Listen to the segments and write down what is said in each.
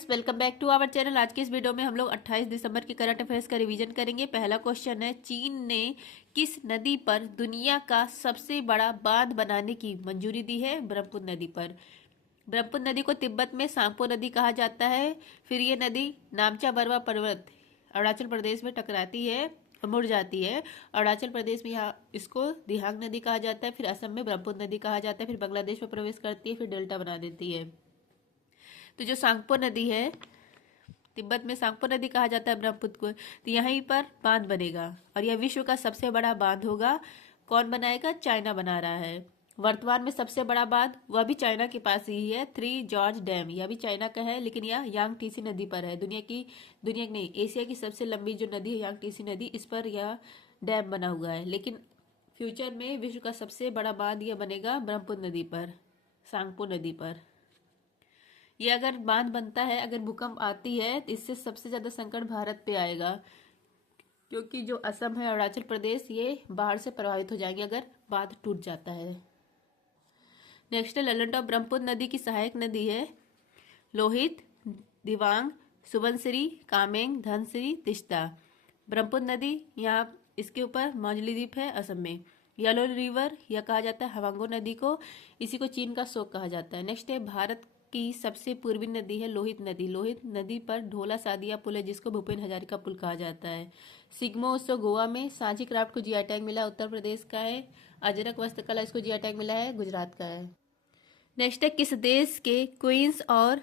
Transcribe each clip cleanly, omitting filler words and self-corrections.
Friends, welcome back to our channel. आज की इस वीडियो में हम लोग 28 दिसंबर के करंट अफेयर्स का रिवीजन करेंगे। पहला क्वेश्चन है, चीन ने किस नदी पर दुनिया का सबसे बड़ा बांध बनाने की मंजूरी दी है? ब्रह्मपुत्र नदी पर। ब्रह्मपुत्र नदी को तिब्बत में सांपो नदी कहा जाता है। फिर ये नदी नामचा बरवा पर्वत अरुणाचल प्रदेश में टकराती है और मुड़ जाती है। अरुणाचल प्रदेश में यहाँ इसको दिहांग नदी कहा जाता है। फिर असम में ब्रह्मपुत्र नदी कहा जाता है। फिर बांग्लादेश में प्रवेश करती है, फिर डेल्टा बना देती है। तो जो सांगपो नदी है, तिब्बत में सांगपो नदी कहा जाता है ब्रह्मपुत्र को, तो यहीं पर बांध बनेगा और यह विश्व का सबसे बड़ा बांध होगा। कौन बनाएगा? चाइना बना रहा है। वर्तमान में सबसे बड़ा बांध वह भी चाइना के पास ही है, 3 जॉर्ज डैम। यह भी चाइना का है, लेकिन यह यांगटीसी नदी पर है। दुनिया की नहीं, एशिया की सबसे लंबी जो नदी है यांगटीसी नदी, इस पर यह डैम बना हुआ है। लेकिन फ्यूचर में विश्व का सबसे बड़ा बांध यह बनेगा ब्रह्मपुत्र नदी पर, सांगपो नदी पर। ये अगर बांध बनता है, अगर भूकंप आती है, तो इससे सबसे ज्यादा संकट भारत पे आएगा, क्योंकि जो असम है, अरुणाचल प्रदेश, ये बाढ़ से प्रभावित हो जाएंगे अगर बांध टूट जाता है। नेक्स्ट है, ललन टॉप ब्रह्मपुत्र नदी की सहायक नदी है लोहित, दिवांग, सुबनसिरी, कामेंग, धनसिरी, तिस्ता। ब्रह्मपुत्र नदी यहाँ इसके ऊपर मौजली द्वीप है असम में। येलो रिवर यह कहा जाता है हवांगो नदी को, इसी को चीन का शोक कहा जाता है। नेक्स्ट है, भारत की सबसे पूर्वी नदी है लोहित नदी। लोहित नदी पर ढोला सादिया पुल है, जिसको भूपेन हजारिका पुल कहा जाता है। सिग्मो उत्सव गोवा में। सांची क्राफ्ट को जीआई टैग मिला, उत्तर प्रदेश का है। अजरक वस्त्रकला, इसको जीआई टैग मिला है, गुजरात का है। नेक्स्ट है, किस देश के क्वींस और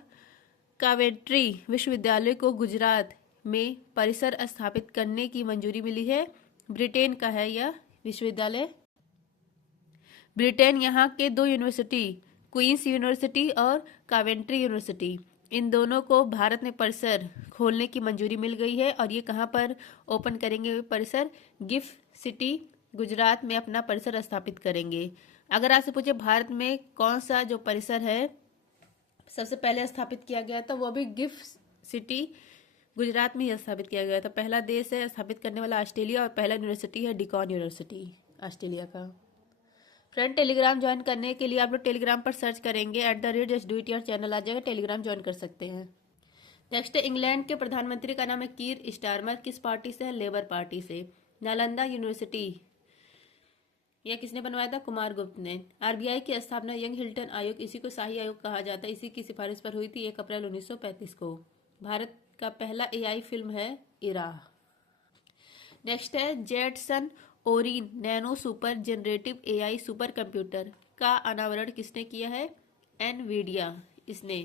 कावेंट्री विश्वविद्यालय को गुजरात में परिसर स्थापित करने की मंजूरी मिली है? ब्रिटेन का है यह विश्वविद्यालय। ब्रिटेन यहाँ के 2 यूनिवर्सिटी, क्वींस यूनिवर्सिटी और कावेंट्री यूनिवर्सिटी, इन दोनों को भारत में परिसर खोलने की मंजूरी मिल गई है। और ये कहाँ पर ओपन करेंगे परिसर? गिफ्ट सिटी, गुजरात में अपना परिसर स्थापित करेंगे। अगर आपसे पूछे भारत में कौन सा जो परिसर है सबसे पहले स्थापित किया गया था, वो भी गिफ्ट सिटी गुजरात में ही स्थापित किया गया था। पहला देश है स्थापित करने वाला ऑस्ट्रेलिया, और पहला यूनिवर्सिटी है डिकॉन यूनिवर्सिटी ऑस्ट्रेलिया का। फ्रेंड, टेलीग्राम ज्वाइन करने के लिए आप लोग टेलीग्राम पर सर्च करेंगे @justdoityar चैनल आ जाएगा, टेलीग्राम ज्वाइन कर सकते हैं। नेक्स्ट है, इंग्लैंड के प्रधानमंत्री का नाम है कीर स्टारमर, किस पार्टी से है? लेबर पार्टी से। नालंदा यूनिवर्सिटी यह किसने बनवाया था? कुमार गुप्त ने। आरबीआई की स्थापना यंग हिल्टन आयोग, इसी को शाही आयोग कहा जाता है, इसी की सिफारिश पर हुई थी 1 अप्रैल 1935 को। भारत का पहला एआई फिल्म है इरा। नेक्स्ट है, Jetson Orin Nano Super generative AI सुपर कंप्यूटर का अनावरण किसने किया है? एनवीडिया इसने।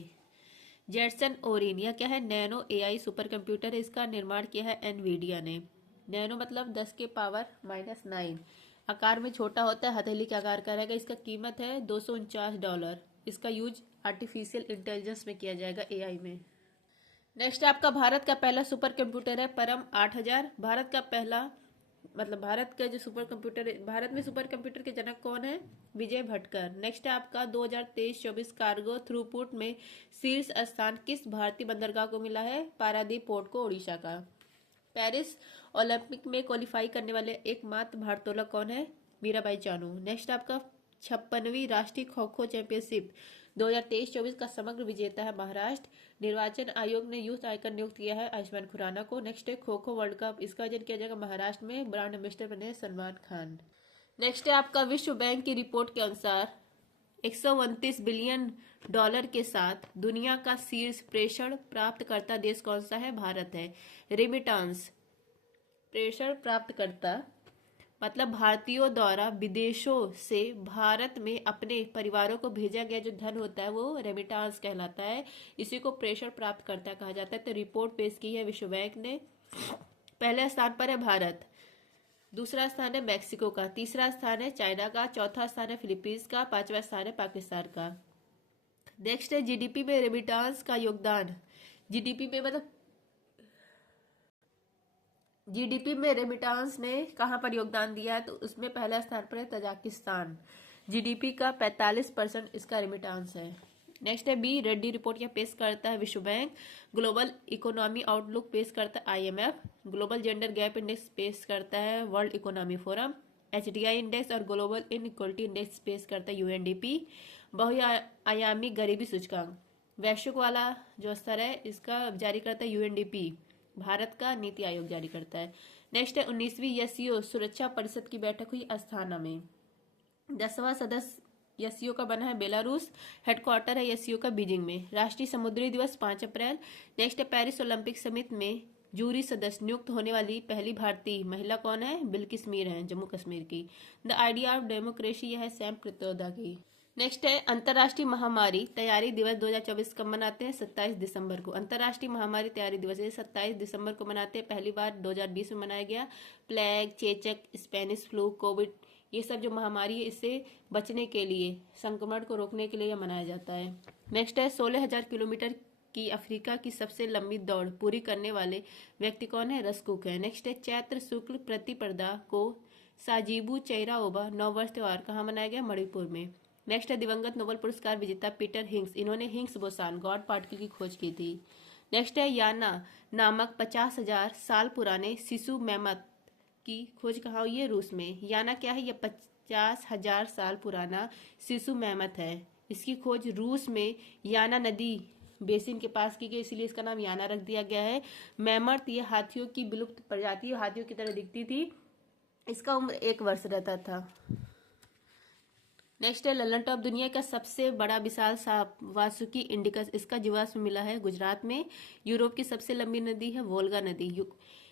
जेटसन ओरिन यह क्या है? नैनो एआई सुपर कंप्यूटर है, इसका निर्माण किया है एनवीडिया ने। नैनो मतलब 10 के पावर -9, आकार में छोटा होता है, हथेली के आकार का रहेगा। इसका कीमत है $249। इसका यूज आर्टिफिशियल इंटेलिजेंस में किया जाएगा, एआई में। नेक्स्ट आपका भारत का पहला सुपर कंप्यूटर है परम 8000। भारत का पहला भारत का जो सुपर कंप्यूटर है, भारत में सुपर कंप्यूटर के जनक कौन है? विजय भटकर। नेक्स्ट है आपका 2023-24 कार्गो थ्रूपुट में शीर्ष स्थान किस भारतीय बंदरगाह को मिला है? पारादीप पोर्ट को, उड़ीसा का। पेरिस ओलंपिक में क्वालिफाई करने वाले एकमात्र भारोत्तोलक कौन है? मीराबाई चानू। नेक्स्ट आपका 56वीं राष्ट्रीय खो खो चैंपियनशिप 2023-24 का समग्र विजेता है महाराष्ट्र। निर्वाचन आयोग ने यूथ आइकन नियुक्त किया है आयुष्मान खुराना को। नेक्स्ट है, खो खो वर्ल्ड कप, इसका आयोजन किया जाएगा महाराष्ट्र में, ब्रांड एम्बेसडर बने सलमान खान। नेक्स्ट है आपका विश्व बैंक की रिपोर्ट के अनुसार 129 बिलियन डॉलर के साथ दुनिया का शीर्ष प्रेषण प्राप्तकर्ता देश कौन सा है? भारत है। रेमिटांस प्रेषण प्राप्तकर्ता मतलब भारतीयों द्वारा विदेशों से भारत में अपने परिवारों को भेजा गया जो धन होता है, वो रेमिटांस कहलाता है, इसी को प्रेषण प्राप्तकर्ता कहा जाता है। तो रिपोर्ट पेश की है विश्व बैंक ने। पहले स्थान पर है भारत, दूसरा स्थान है मैक्सिको का, तीसरा स्थान है चाइना का, चौथा स्थान है फिलीपींस का, पांचवा स्थान है पाकिस्तान का। नेक्स्ट है, जीडीपी में रेमिटांस का योगदान। जीडीपी में रेमिटांस ने कहां पर योगदान दिया है? तो उसमें पहला स्थान पर है तजाकिस्तान। जीडीपी का 45% इसका रेमिटांस है। नेक्स्ट है बी, रेड्डी रिपोर्ट यह पेश करता है विश्व बैंक। ग्लोबल इकोनॉमी आउटलुक पेश करता है IMF. Global gender gap index पेश करता है world economy forum. HDI index और ग्लोबल इनइक्वालिटी इंडेक्स पेश करता है यूएनडीपी। बहुआयामी गरीबी सूचकांक वैश्विक वाला जो स्तर है इसका जारी करता है यूएनडीपी, भारत का नीति आयोग जारी करता है। नेक्स्ट है 19वीं एससीओ सुरक्षा परिषद की बैठक हुई अस्थाना में। 10वां सदस्य एससीओ का बना है बेलारूस, हेडक्वार्टर है एससीओ का बीजिंग में। राष्ट्रीय समुद्री दिवस 5 अप्रैल। नेक्स्ट है पेरिस ओलंपिक समिति में जूरी सदस्य नियुक्त होने वाली पहली भारतीय महिला कौन है? बिल्किस मीर हैं, जम्मू कश्मीर की। द आइडिया ऑफ डेमोक्रेसी, यह है सैम पित्रोदा की। नेक्स्ट है अंतर्राष्ट्रीय महामारी तैयारी दिवस 2024 कब मनाते हैं? 27 दिसंबर को। अंतर्राष्ट्रीय महामारी तैयारी दिवस ये 27 दिसंबर को मनाते हैं। पहली बार 2020 में मनाया गया। प्लेग, चेचक, स्पेनिश फ्लू, कोविड, ये सब जो महामारी है इससे बचने के लिए, संक्रमण को रोकने के लिए यह मनाया जाता है। नेक्स्ट है 16,000 किलोमीटर की अफ्रीका की सबसे लंबी दौड़ पूरी करने वाले व्यक्ति कौन है? रसकुक है। नेक्स्ट है चैत्र शुक्ल प्रतिपदा को साजीबू चेराओबा नववर्ष त्योहार कहाँ मनाया गया? मणिपुर में। नेक्स्ट है दिवंगत नोबेल पुरस्कार विजेता पीटर हिंग्स, इन्होंने हिंग्स बोसान गॉड पार्टिकल की खोज की थी। नेक्स्ट है याना नामक 50,000 साल पुराने शिशु मैमथ की खोज कहाँ हुई है? रूस में। याना क्या है? यह 50,000 साल पुराना शिशु मैमथ है। इसकी खोज रूस में याना नदी बेसिन के पास की गई, इसीलिए इसका नाम याना रख दिया गया है। मैमथ ये हाथियों की विलुप्त प्रजाति, हाथियों की तरह दिखती थी। इसका उम्र 1 वर्ष रहता था। नेक्स्ट है ललन टॉप दुनिया का सबसे बड़ा विशाल सांप वासुकी इंडिकस, इसका जीवाश्म मिला है गुजरात में। यूरोप की सबसे लंबी नदी है वोल्गा नदी।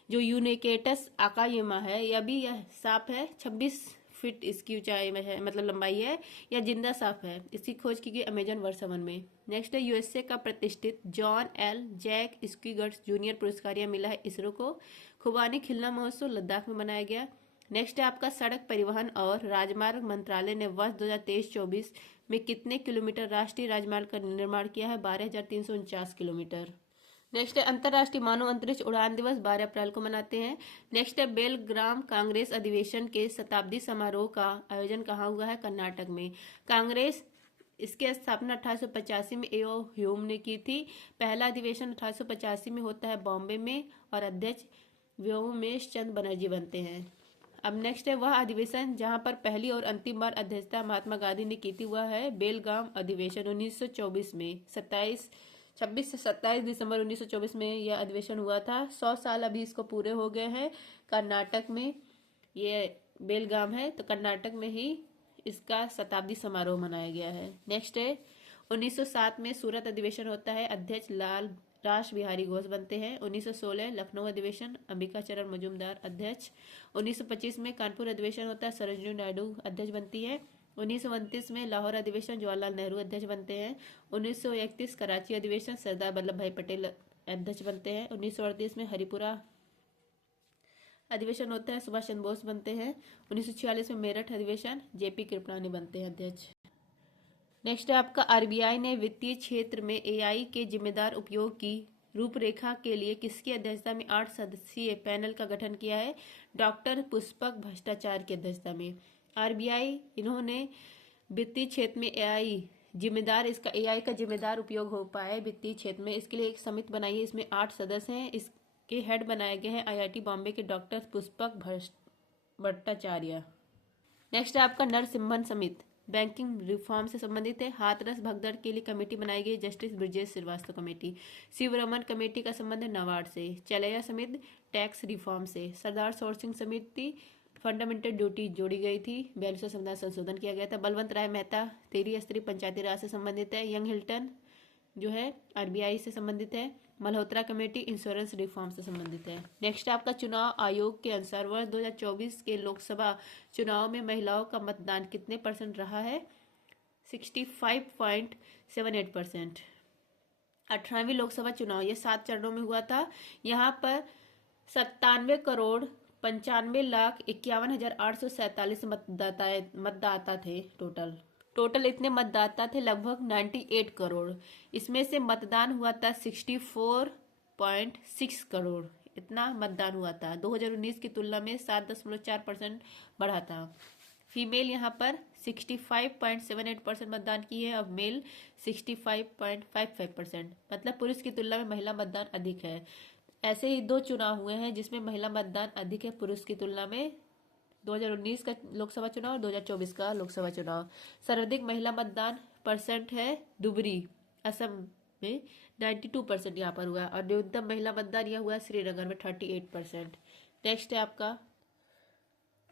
जो यूनिकेटस आकायिमा है यह सांप है, 26 फीट इसकी ऊंचाई में है, मतलब लंबाई है। यह जिंदा सांप है। इसकी खोज की गई अमेजन वर्षावन में। नेक्स्ट है यूएसए का प्रतिष्ठित जॉन एल जैक स्क्विगर्ट्स जूनियर पुरस्कार यह मिला है इसरो को। खुबानी खिलना महोत्सव लद्दाख में मनाया गया। नेक्स्ट है आपका सड़क परिवहन और राजमार्ग मंत्रालय ने वर्ष 2023-24 में कितने किलोमीटर राष्ट्रीय राजमार्ग का निर्माण किया है? 12,349 किलोमीटर। नेक्स्ट है अंतर्राष्ट्रीय मानव अंतरिक्ष उड़ान दिवस 12 अप्रैल को मनाते हैं। नेक्स्ट है बेलग्राम कांग्रेस अधिवेशन के शताब्दी समारोह का आयोजन कहाँ हुआ है? कर्नाटक में। कांग्रेस इसकी स्थापना 1885 में एओ ह्यूम ने की थी। पहला अधिवेशन 1885 में होता है बॉम्बे में और अध्यक्ष व्योमेश चंद्र बनर्जी बनते हैं। अब नेक्स्ट है वह अधिवेशन जहां पर पहली और अंतिम बार अध्यक्षता महात्मा गांधी ने की थी, वह है बेलगाम अधिवेशन 1924 में। 26 से 27 दिसंबर 1924 में यह अधिवेशन हुआ था। 100 साल अभी इसको पूरे हो गए हैं। कर्नाटक में ये बेलगाम है, तो कर्नाटक में ही इसका शताब्दी समारोह मनाया गया है। नेक्स्ट है 1907 में सूरत अधिवेशन होता है, अध्यक्ष लाल रास बिहारी घोष बनते हैं। 1916 लखनऊ अधिवेशन, अंबिका चरण मजूमदार अध्यक्ष। 1925 में कानपुर अधिवेशन होता है, सरोजिनी नायडू अध्यक्ष बनती है। 1929 में लाहौर अधिवेशन, जवाहरलाल नेहरू अध्यक्ष बनते हैं। 1931 कराची अधिवेशन, सरदार वल्लभ भाई पटेल अध्यक्ष बनते हैं। 1938 में हरिपुरा अधिवेशन होता है, सुभाष चंद्र बोस बनते हैं। 1946 में मेरठ अधिवेशन, जेपी कृपलानी बनते हैं अध्यक्ष। नेक्स्ट है आपका आरबीआई ने वित्तीय क्षेत्र में एआई के जिम्मेदार उपयोग की रूपरेखा के लिए किसकी अध्यक्षता में 8 सदस्यीय पैनल का गठन किया है? डॉक्टर पुष्पक भट्टाचार्य की अध्यक्षता में। आरबीआई इन्होंने वित्तीय क्षेत्र में इसका एआई का जिम्मेदार उपयोग हो पाए वित्तीय क्षेत्र में, इसके लिए एक समिति बनाई है। इसमें 8 सदस्य हैं। इसके हेड बनाए गए हैं आईआईटी बॉम्बे के डॉक्टर पुष्पक भट्टाचार्य। नेक्स्ट है आपका नरसिम्हन समिति, बैंकिंग रिफॉर्म से संबंधित है। हाथरस भगदड़ के लिए कमेटी बनाई गई, justice Brajesh Srivastava committee. Sivaraman committee का संबंध है नाबार्ड से। चलैया समिति टैक्स रिफॉर्म से। सरदार सोर्सिंग समिति फंडामेंटल ड्यूटी जोड़ी गई थी, 42वां संविधान संशोधन किया गया था। बलवंत राय मेहता त्रिस्तरीय पंचायती राज से संबंधित है। यंग हिल्टन जो है आरबीआई से संबंधित है। मल्होत्रा कमेटी इंश्योरेंस रिफॉर्म से संबंधित है। नेक्स्ट आपका चुनाव आयोग के अनुसार वर्ष 2024 के लोकसभा चुनाव में महिलाओं का मतदान कितने % रहा है? 65.78%। 18वीं लोकसभा चुनाव ये 7 चरणों में हुआ था। यहाँ पर 97,95,51,847 मतदाता थे। टोटल इतने मतदाता थे लगभग 98 करोड़। इसमें से मतदान हुआ था 64.6 करोड़, इतना मतदान हुआ था। 2019 की तुलना में 7.4% बढ़ा था। फीमेल यहाँ पर 65.78% मतदान की है, अब मेल 65.55%, मतलब पुरुष की तुलना में महिला मतदान अधिक है। ऐसे ही 2 चुनाव हुए हैं जिसमें महिला मतदान अधिक है पुरुष की तुलना में, 2019 का लोकसभा चुनाव और 2024 का लोकसभा चुनाव। सर्वाधिक महिला मतदान % है दुबरी असम में 92% यहाँ पर हुआ है, और न्यूनतम महिला मतदान यह हुआ है श्रीनगर में 38%। नेक्स्ट है आपका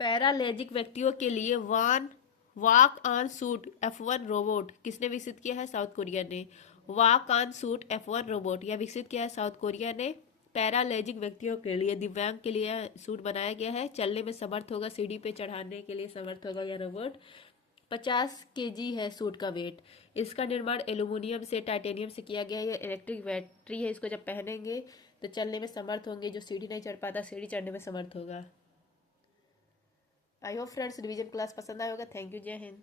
पैरालेजिक व्यक्तियों के लिए walk on suit F1 robot किसने विकसित किया है? साउथ कोरिया ने। Walk on suit F1 robot यह विकसित किया है साउथ कोरिया ने। पैरालेजिक व्यक्तियों के लिए, दिव्यांग के लिए सूट बनाया गया है। चलने में समर्थ होगा, सीढ़ी पे चढ़ाने के लिए समर्थ होगा यह रोबोट। 50 kg है सूट का वेट। इसका निर्माण एल्यूमिनियम से, टाइटेनियम से किया गया है। यह इलेक्ट्रिक बैटरी है, इसको जब पहनेंगे तो चलने में समर्थ होंगे। जो सीढ़ी नहीं चढ़ पाता, सीढ़ी चढ़ने में समर्थ होगा। I hope friends revision class पसंद आया होगा। थैंक यू, जय हिंद।